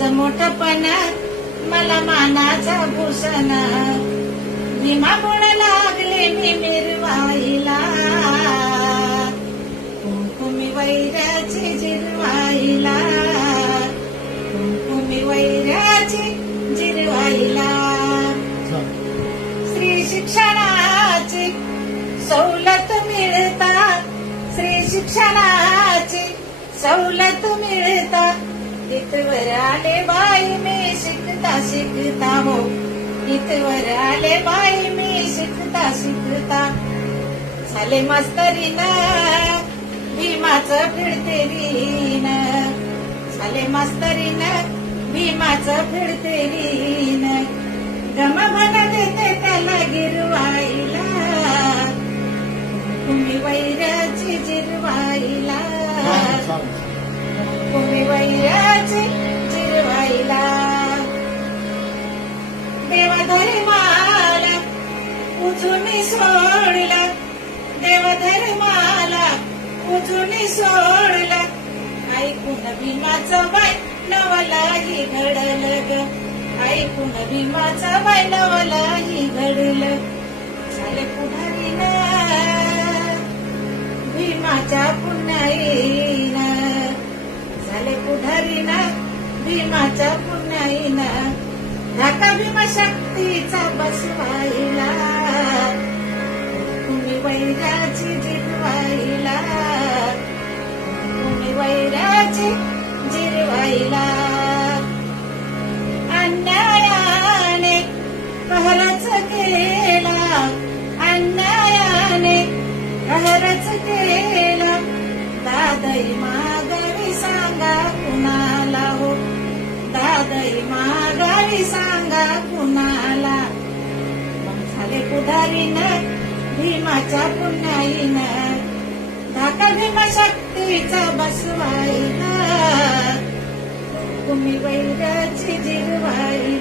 माझं मोठपण मला मानाचा भूषण भीमा गुण लागले मी मिरवाईला कुंकुमी वैराची जिरवाईला कुंकुमी वैराची जिरवाईला श्री शिक्षणाची सवलत मिळतात श्री शिक्षणाची सवलत मिळतात इथवर आले बाई मी शिकता शिकता हो इथवर आले बाई मी शिकता शिकता झाले मास्तरीन भीमाचं फिरते रीन झाले मास्तरीन भीमाचं फिरते रीन गमभन देते त्याला गिरवाईला कुंकुमी वैराची जिरवाईला कुंकुमी वैराची जिरवाईला देवधर्माला उजून सोडला देवधर्माला उजून सोडला ऐकून भीमाचं बाई नवलाही घडल ग ऐकून भीमाचं बाई नवलाही घडल झाले पुढारीनं भीमाच्या पुण्याईनं झाले पुढारीनं भीमाच्या पुण्याईनं धाका भीमा शक्तीचा बसवाईला कुंकुमी वैराची जिरवाईला कुंकुमी वैराची जिरवाईला अन्यायाने कहरच केला अन्यायाने कहरच केला दादई मागावी सांगा कुणाला हो दादई मागावी सांगा कुणाला मग झाले पुढारीनं भीमाच्या पुण्याईनं धाका भीमा शक्तीचा बसवाईला कुंकुमी वैराची जिरवाईला